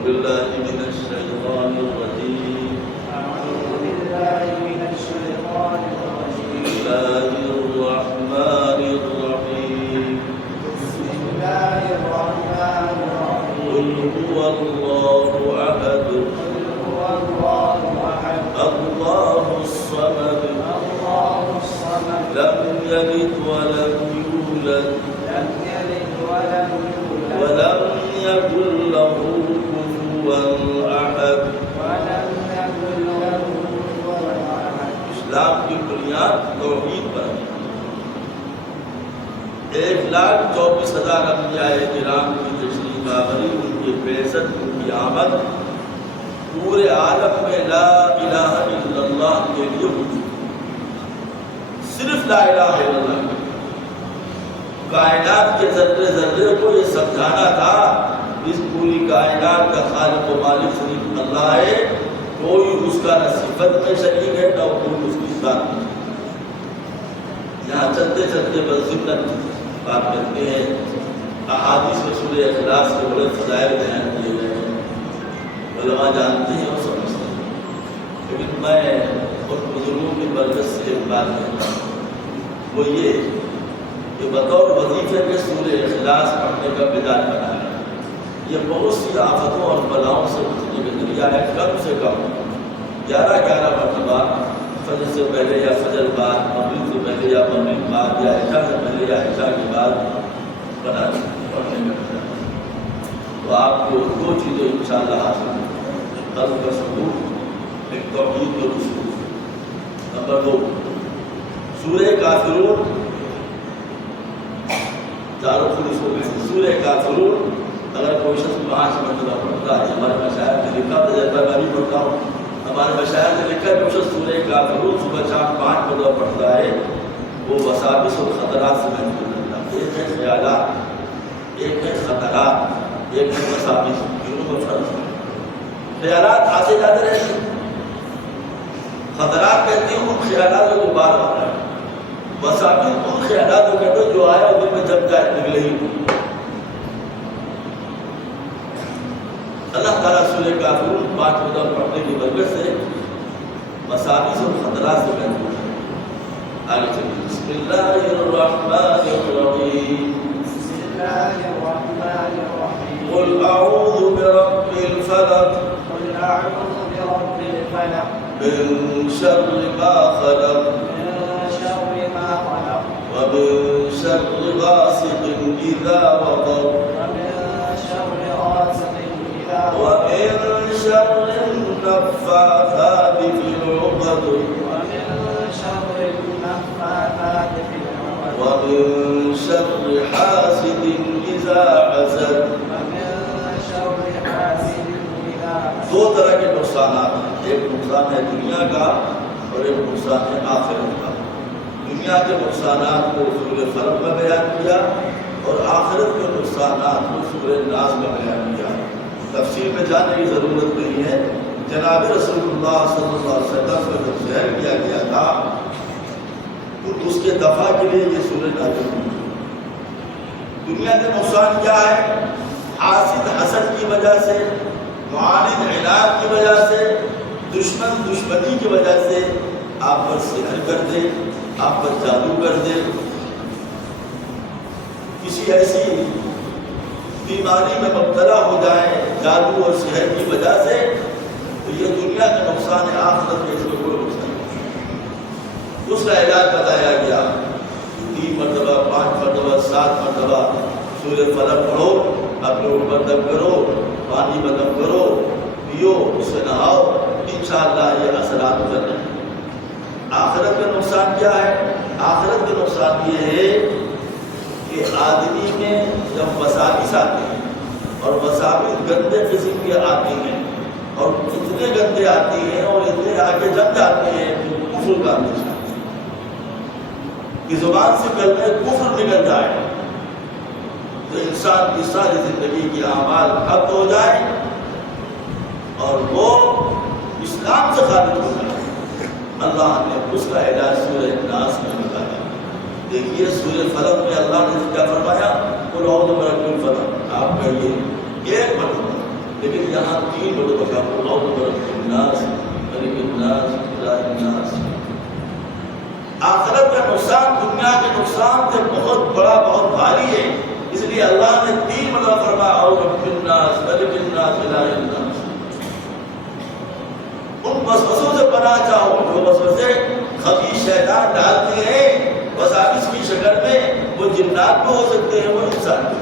بالله من الشيطان الرجيم. بسم الله الرحمن الرحيم. قل هو الله أحد الله الصمد لم يلد ولم يولد ولم يكن له كفوا أحد. اسلام کی بنیاد توحید پر ہے. 1,24,000 انبیاء کرام کی تشریف آوری، ان کی بعثت، ان کی آمد پورے عالم میں لا الہ الا اللہ کے لیے ہوئی. صرف لا الہ الا اللہ. کائنات کے ذرے ذرے کو یہ سمجھانا تھا اس پوری کائنات کا خالق و مالک صرف اللہ ہے. کوئی اس کا نہ صفت میں شریک ہے نہ کوئی اس کی ذات میں. یہاں چلتے چلتے بس ضمن بات کرتے ہیں. احادیث میں سورہ اخلاص کے بڑے فضائل بیان کیے گئے ہیں، علماء جانتے ہیں اور سمجھتے ہیں. لیکن میں ان بزرگوں کی برکت سے ایک بات کہتا ہوں، وہ یہ کہ بطور وظیفے کے سورہ اخلاص پڑھنے کا بدعت بنا ہے. یہ بہت سی آفتوں اور بلاؤں سے بچنے کا ذریعہ ہے. کم سے کم 11 مرتبہ فجر سے پہلے یا فجر بعد، مغرب سے پہلے یا مغرب بعد، یا عشاء سے پہلے یا عشاء کے بعد بنا پڑھنے کا بدعت. تو آپ کو 2 چیزیں انشاءاللہ حاصل ہیں: قلب کا سکون، ایک توحید و رسول. نمبر 2 سورہ کافرون. چاروں سورہ کافرون اگر کوئی شخص 5 مرتبہ پڑھتا ہے، ہمارے مشاہد نے لکھا، تجربہ میں بھی پڑھتا ہوں، ہمارے مشاہد نے لکھا جو شخص سورہ کافرون صبح شام 5 مرتبہ پڑھتا ہے وہ وساوس اور خطرات سے محفوظ رہتا ہے. ایک ہے خیالات، ایک ہے خطرات، ایک ہے وساوس. تینوں میں فرق ہے. خیالات آتے جاتے رہتے ہیں. خطرات کہتے ہیں ان خیالات کو بار بار ہے. وساوس ان خیالات کو کہتے ہیں جو آیا اور دل میں جب جائے نکلے ہی. اللہ تعالیٰ سورہ کافرون 5 مرتبہ پڑھنے کی برکت سے وساوس اور خطرات سے محفوظ ہے. آگے چلیے. بسم اللہ الرحمن الرحیم. قل اعوذ برب الفلق من شر ما خلق ومن شر غاسق اذا وقب ومن شر النفاثات في العقد ومن شر حاسد إذا حسد. 2 طرح کے نقصانات ہیں. ایک نقصان ہے دنیا کا اور ایک نقصان ہے آخرت کا. دنیا کے نقصانات کو سورہ فلق میں بیان کیا اور آخرت کے نقصانات کو سورہ ناس میں بیان کیا. تفصیل میں جانے کی ضرورت نہیں ہے. جناب رسول اللہ صلی اللہ علیہ وسلم کو جب ظاہر کیا گیا تھا تو اس کے دفاع کے لیے یہ سورہ نازل ہوئی. دنیا کے نقصان کیا ہے؟ حاسد حسد کی وجہ سے، معاند عناد کی وجہ سے، دشمن دشمنی کی وجہ سے آپ پر سحر کر دے، آپ پر جادو کر دے، کسی ایسی بیماری میں مبتلا ہو جائیں جادو اور سحر کی وجہ سے، تو یہ دنیا کا نقصان ہے. آخرت کے اس کو کوئی نقصان نہیں. اس کا علاج بتایا گیا. 3 مرتبہ، 5 مرتبہ، 7 مرتبہ سورہ فلق پڑھو، اپنے اوپر دم کرو، پانی میں دم کرو، پیو، اس سے نہاؤ، انشاءاللہ یہ اثرات اتر جائیں. آخرت کا نقصان کیا ہے؟ آخرت کا نقصان یہ ہے کہ آدمی میں جب وساوس آتے ہیں اور وساوس گندے قسم کے آتے ہیں اور اتنے گندے آتے ہیں اور اتنے آگے جم جاتے ہیں کہ کفر کا نشان کی زبان سے کلمہ کفر نکل جائے تو انسان کی ساری زندگی کی اعمال ختم ہو جائے اور وہ اسلام سے خارج ہو جائے. اللہ نے اس کا علاج سورہ ناس میں بتایا. دیکھیے سورہ فلق میں اللہ نے کیا فرمایا؟ قل اعوذ برب الفلق. آپ کہیے 1 مرتبہ لیکن یہاں 3 مرتبہ کا اعوذ برب الناس ملک الناس الہ الناس. آخرت کا نقصان دنیا کے نقصان سے بہت بڑا بہت بھاری ہے، اس لیے اللہ نے 3 مرتبہ فرمایا اعوذ برب الناس ملک الناس الہ الناس. ان وسوسوں سے پناہ چاہو جو وسوسے خبیث شیطان ڈالتے ہیں، وساوس کی شکل میں. وہ جنات بھی ہو سکتے ہیں، وہ انسان بھی.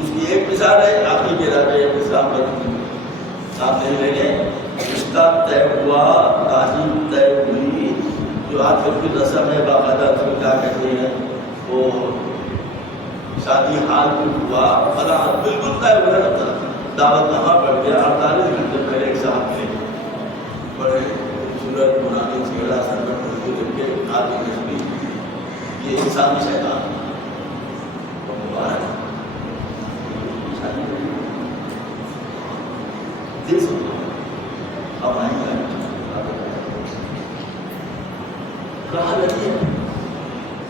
اس کی ایک مثال ہے، آخری میرا ایک مثال آپ نہیں لیں گے. رشتہ طے ہوا، تعلیم طے ہوئی، جو آج کل کی رسم ہے باقاعدہ اس کو کیا کہتے ہیں، وہ شادی حال بھی ہوا، فلاں بالکل طے ہوا تھا. دعوت نامہ پڑ گیا، 48 گھنٹے پہلے ایک صاحب نے بڑے خوبصورت پرانی چہرہ سر میں پڑھتے لکھ کے آدمی نسبی یہ انسانی شیطان مبارک دل سے اب آئیں گے کہاں لگی ہے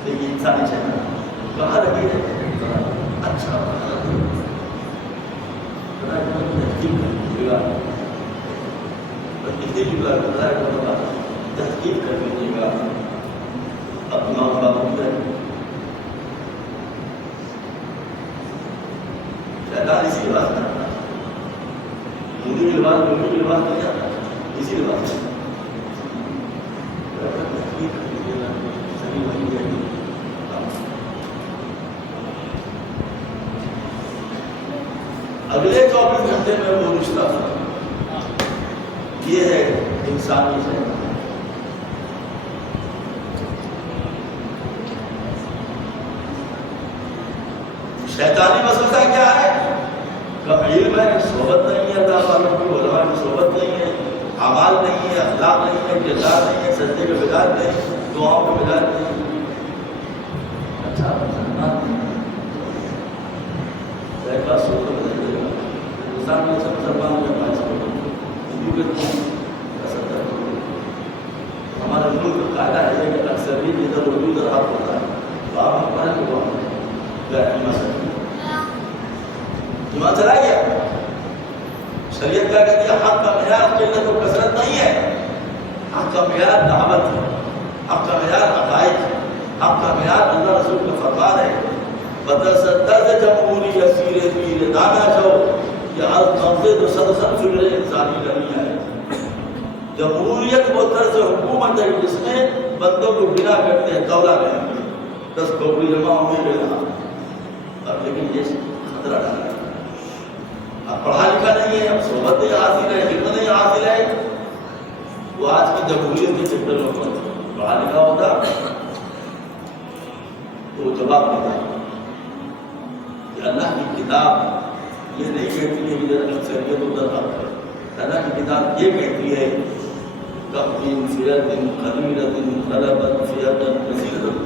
یہ انسانی شیطان کہاں لگی ہے. اچھا تحقیق کر لیجیے گا اپنا باپ ہے. شیطان اسی لباس میں آتا ہے، ہندی کے لباس میں کے لباس نہیں آتا، اسی لباس میں. تحقیق کر لیجیے گا صحیح وہی ہے. اگلے 24 گھنٹے میں وہ رشتہ یہ ہے انسانی سے. شیطانی وسوسہ کیا ہے؟ کم علم ہے، صحبت نہیں ہے، اللہ تعالیٰ کی علماء کی صحبت نہیں ہے، اعمال نہیں ہے، اخلاق نہیں ہے، کردار نہیں ہے، سجدے کے بجائے نہیں، دعاؤں کے بجائے نہیں. اچھا ایک بات سوچ کر ہندوستان میں سب مسلمان میں پاس ہمارا ملک کا قاعدہ ہے کہ اکثر بھی ادھر اردو ادھر حق ہوتا ہے. تو آپ ہم پڑھیں گے ایمان چلائیے. شریعت کا کہتی ہے حق کا معیار قلت و کثرت نہیں ہے، حق کا معیار دعوت ہے، حق کا معیار عقائد ہے، حق کا معیار اللہ رسول کا فرمان ہے. بدر جمہوری اسیر پیر دانا جو یہ از منزل و صدقن فکر انسانی کرنی ہے. جمہوریت وہ طرز حکومت ہے جس میں بندوں کو بنا کرتے ہیں دولہ کریں گے 10 کروڑ جمع ہوں گے اب. لیکن یہ خطرہ ڈالا ہے. اب پڑھا لکھا نہیں ہے، اب صحبت نہیں حاصل ہے، علم نہیں حاصل ہے. وہ آج کی جمہوریت کے چکر میں پڑھا لکھا ہوتا تو وہ جواب دیتا کہ اللہ کی کتاب یہ نہیں کہتی ہے کہ اکثریت ادھر حق ہے. اللہ کی کتاب یہ کہتی ہے کم فیرت قلیلۃ غلبت فیۃ کثیرۃ.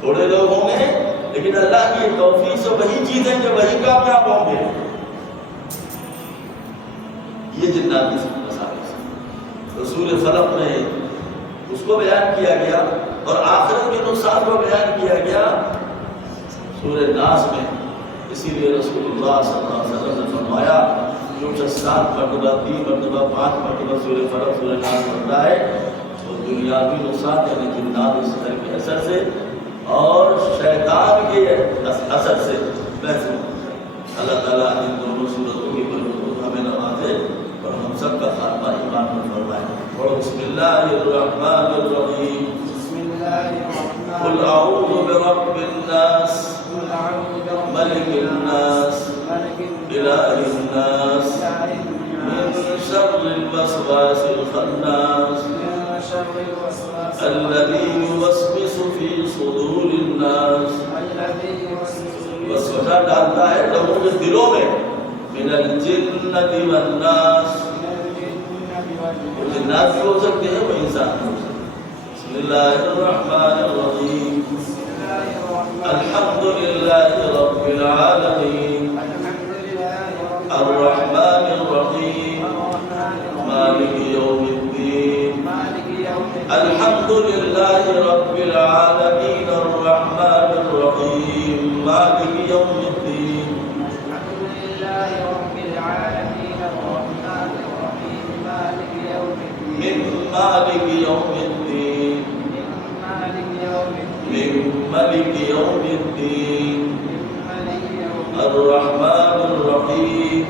تھوڑے لوگ ہوں گے لیکن اللہ کی توفیق سے وہی چیزیں کہ وہی کامیاب ہوں گے. یہ جنات کی مسائل رسول فلق میں اس کو بیان کیا گیا اور آخرت کے نقصان کو بیان کیا گیا سورہ ناس میں. اسی لیے رسول اللہ صلی اللہ علیہ وسلم نے فرمایا جو 7 مرتبہ 3 مرتبہ 5 مرتبہ سورہ فلق سورہ ناس پڑھتا ہے وہ دنیاوی نقصان یعنی جنات اس طرح کے اثر سے اور شیطان کے اثر سے محفوظ. اللہ تعالیٰ ان دونوں صورتوں کی برکت ہمیں نوازے اور ہم سب کا خاتمہ ایمان میں فرمائے. اور بسم اللہ الرحمن الرحیم. قل اعوذ برب الناس ملک الناس الہ الناس من شر الوسواس الخناس الذي يوسوس في صدور الناس. وسوسہ ڈالتا ہے لوگوں کے دلوں میں من الجنۃ والناس. وہ جنات بھی ہو سکتے ہیں وہ انسان بھی ہو سکتے ہیں. بسم اللہ الرحمن الرحیم. الحمد للہ رب العالمین الرحمن الرحیم مالک یوم الدین. الحمد للہ رب العالمین ملك يوم الدين الرحمن الرحيم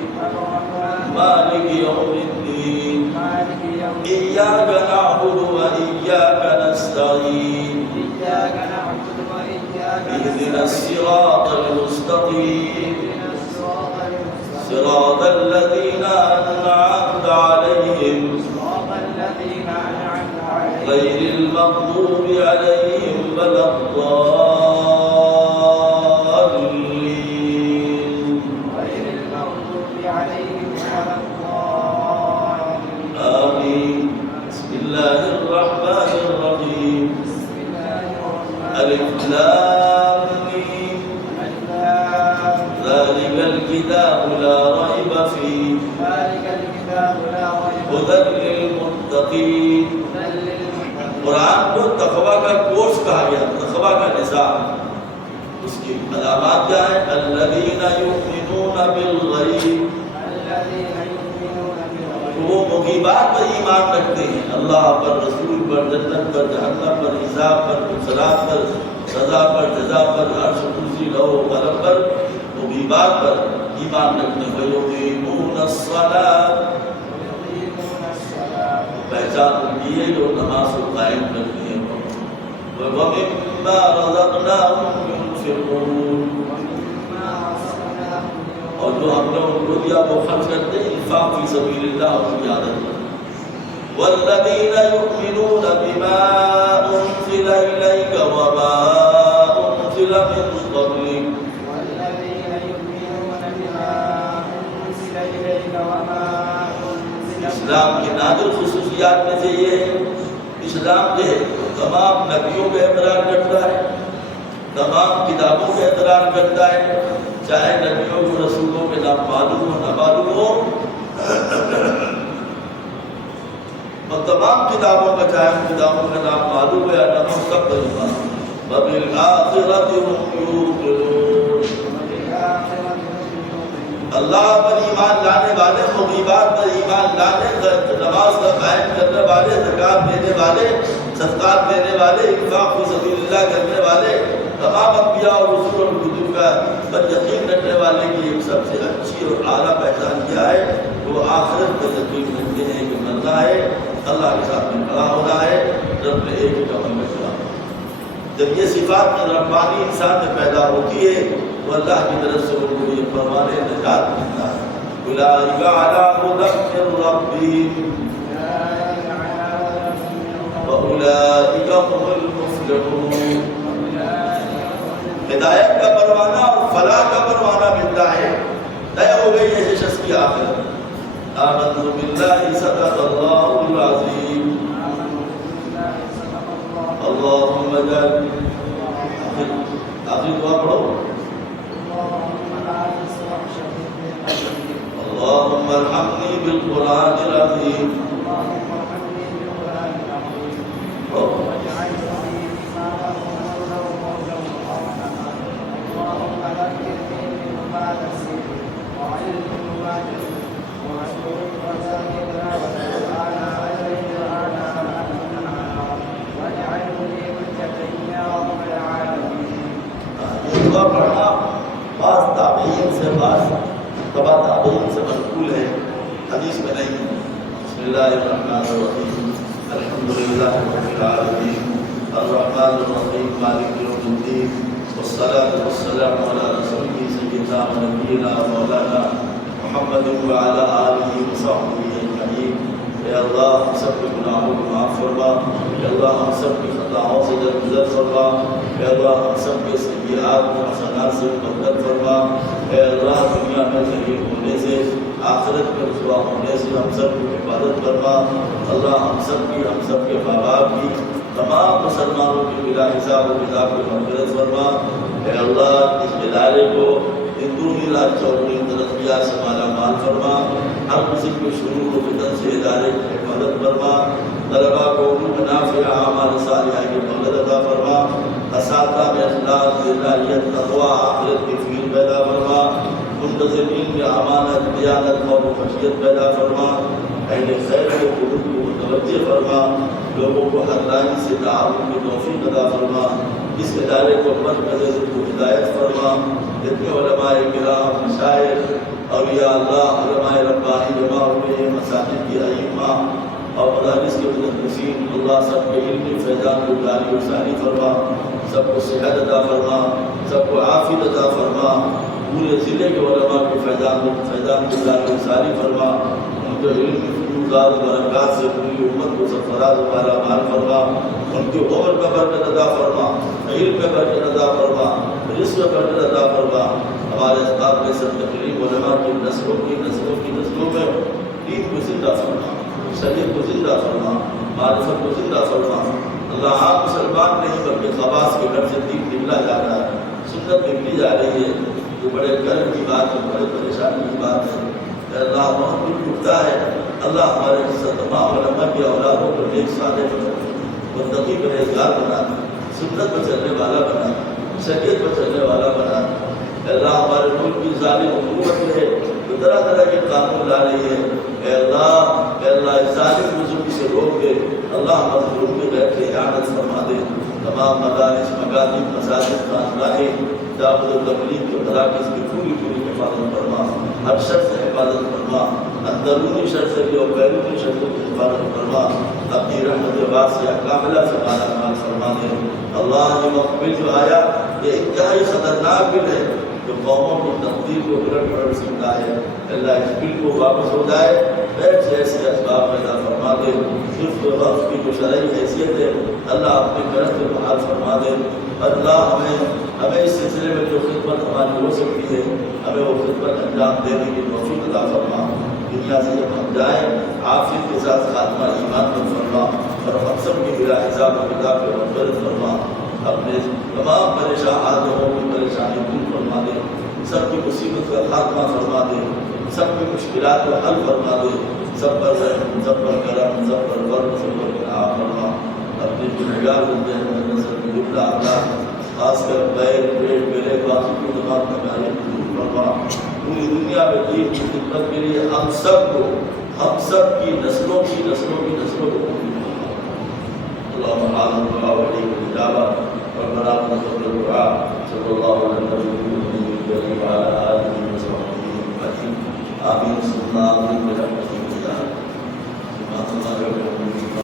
مالك يوم الدين إياك نعبد وإياك نستعين اهدنا الصراط المستقيم صراط الذين أنعمت عليهم غير المغضوب عليهم ولا الضالين آمين. بسم الله الرحمن الرحيم ألف لام ميم ذلك الكتاب لا ريب فيه هدى للمتقين. قرآن کو تقویٰ کا کورس کہا گیا، تقویٰ کا نظام. اس کی علامات کیا ہیں؟ الذین یؤمنون بالغیب، وہ مغیبات پر ایمان رکھتے ہیں، اللہ پر، رسول پر، جنت پر، جہنم پر، حساب پر، صراط پر، سزا پر، جزا پر، عرش کرسی لوح قلم پر، مغیبات پر ایمان رکھتے ہیں. ویقیمون الصلاۃ، پہچان ان کی ہے جو نماز کو قائم کرتے ہیں. وَمِمَّا رَزَقْنَاهُمْ يُنْفِقُونَ، اور جو ہم نے ان کو دیا وہ خرچ کرتے ہیں، انفاق فی سبیل اللہ اور کی عادت پر. وَالَّذِينَ يُؤْمِنُونَ بِمَا أُنزِلَ إِلَيْكَ وَمَا أُنزِلَ مِن قَبْلِكَ، اسلام کی نادر خصوصیات میں سے یہ ہے، اسلام جو ہے تمام نبیوں کا اقرار کرتا ہے، تمام کتابوں کا اقرار کرتا ہے، چاہے نبیوں کو رسولوں کے نام معلوم ہو نہ معلوم ہو، اور تمام کتابوں کا چاہے ان کتابوں کا نام معلوم ہے یا نہ ہو، سب پر ایمان. وَبِالْآخِرَةِ هُمْ يُوقِنُونَ، اللہ پر ایمان لانے والے، مغیبات پر ایمان لانے، نماز کا قائم کرنے والے، زکات دینے والے، صدقات دینے والے، انفاق فی سبیل اللہ کرنے والے، تمام انبیاء اور رسول اور کتب کا پر یقین رکھنے والے کی ایک سب سے اچھی اور اعلیٰ پہچان کیا ہے؟ وہ آخرت پر یقین رکھتے ہیں کہ مرنا ہے، اللہ کے ساتھ میں کھڑا ہونا ہے، رب نے ایک کمر میں کھڑا ہونا ہے. جب یہ صفات ربانی انسان میں پیدا ہوتی ہے تو اللہ کی طرف سے ان کو یہ فرمان نجات ملتا ہے. اولئک علی ھدی من ربہم واولئک هم المفلحون. ہدایت کا پروانہ اور فلاح کا پروانہ ملتا ہے، طے ہو گئی ہے شخص کی آخرت. آمنت باللہ صدق اللہ العظیم. اللہم اجعل، آخری دعا پڑھو. اللہم ارحمنی بالقرآن العظیم. پڑھنا بعض تابعین سے، بعض تبع تابعین سے منقول ہے، حدیث میں نہیں ہے. بسم اللہ الرحمن الرحیم الحمدللہ رب العالمین الرحمن الرحیم مالک یوم الدین والصلاة والسلام علی رسولہ سیدنا و نبینا مولانا محمد وعلی آلہ وصحبہ اجمعین. اے اللہ ہم سب کے گناہوں کو معاف فرما، اے اللہ ہم سب کی خطاؤں سے درگزر فرما، اے اللہ ہم سب کے سیئات و حسنات سے مبدل فرما. اے اللہ دنیا میں ذلیل ہونے سے، آخرت میں رسوا ہونے سے ہم سب کی حفاظت فرما. اللہ ہم سب کی، ہم سب کے ماں باپ کی، تمام مسلمانوں کی بلا حساب و کتاب کی مغفرت فرما. اے اللہ اس ادارے کو ہندو میلاد چوکڑی ترقیات سے مالا مال فرما. ہر کسی کو شروع و فتن سے ادارے کی حفاظت فرما. طلبا کو نافع اعمال صالحہ کی مدد عطا فرما. اساتذہ میں اخلاص، ذریت، تقویٰ، آخرت کی فکر پیدا فرما. منتظمین میں امانت، دیانت اور خشیت پیدا فرما. اہل خیر کے قلوب کو متوجہ فرما. لوگوں کو ہر لائن سے تعاون کی توفیق عطا فرما. اس ادارے کو مرکز کو ہدایت فرما، جتنے علماء کرام، مشائخ، اولیاء اللہ، علماء ربانی جمع ہوئے ہیں، مساجد کی ائمہ اور مدارس کے مدرسین، اللہ سب کے علمی فیضان کو جاری و ساری فرما، سب کو صحت عطا فرما، سب کو عافیت عطا فرما، پورے ضلع کے علماء کو فیضان کو جاری و ساری فرما، ان کے علمی فیوزات و برکات سے پوری امت کو سرفراز و بالا مال فرما، ان کی عمر کا برکت عطا فرما، علم کا برکت عطا فرما، رزق کا برکت عطا فرما، ہمارے اسباب میں سب تقریب علماء کی نسلوں میں دین کو زندہ فرما، شریعت کو زندہ فرما، معرفت کو زندہ فرما۔ اللہ آپ مسلمان نہیں بلکہ خواص کے گھر سے دین نکلا جا رہا ہے، سنت نکلی جا رہی ہے، جو بڑے کرم کی بات ہے، بڑے پریشانی کی بات ہے۔ اے اللہ بہت دل ٹوٹتا ہے، اللہ ہمارے تمام علماء کی اولادوں کو نیک صالح متقی پرہیزگار بنا، سنت پر چلنے والا بنا، شریعت پر چلنے والا بنا۔ اے اللہ ہمارے ملک کی ظالم حکومت میں جو طرح طرح کے قانون لا رہی ہے، اے اللہ اس ظالم بزرگ سے روک دے، اللہ مظلوم کے غیر سے اعانت فرما دے۔ تمام مدارس، مکاتب، مساجد، خانقاہیں، دعوت و تبلیغ کے مراکز کی پوری حفاظت فرما، ہر شر سے حفاظت فرما، اندرونی شر سے بھی اور بیرونی شروں کی حفاظت فرما، اپنی رحمت واسعہ کاملہ سے مالا مال فرما دے۔ اللہ یہ مقبل جو آیا یہ انتہائی خطرناک بل ہے جو قوموں کی تقدیر کو پلٹ سکتا ہے۔ اللہ اس بل کو واپس ہو جائے، ایسے ایسے اسباب پیدا فرما دے، صرف وقت کی جو شرعی حیثیت ہے اللہ اپنے کرم سے بحال فرما دے۔ اللہ ہمیں اس سلسلے میں جو خدمت ہماری ہو سکتی ہے ہمیں وہ خدمت انجام دینے کی توفیق عطا فرما۔ دنیا سے جب ہم جائیں عافیت کے ساتھ خاتمہ ایمان پر فرما، اور ہم سب کی بلا حساب و کتاب کے مغفرت فرما، اپنے تمام پریشان آدموں کی پریشانی دور فرما دے، سب کی مصیبت کا خاتمہ فرما دے، سب کی مشکلات کو حل فرما دے، سب پر رحم، سب پر کرم، سب پر فضل، سب پر انعام فرما۔ اپنی گنہگار بندے نسل میں جملہ اللہ خاص کر پیر، پیٹ، میرے بازو کی تمام بیماریاں دور فرما۔ پوری دنیا میں دین کی خدمت کے لیے ہم سب کی نسلوں کو قبول فرما۔ اللہم آمین و علیہ الجابہ ربنا تقبل دعا صلی اللہ علیہ وسلم وعلی آلہ وصحبہ اجمعین۔ آمین۔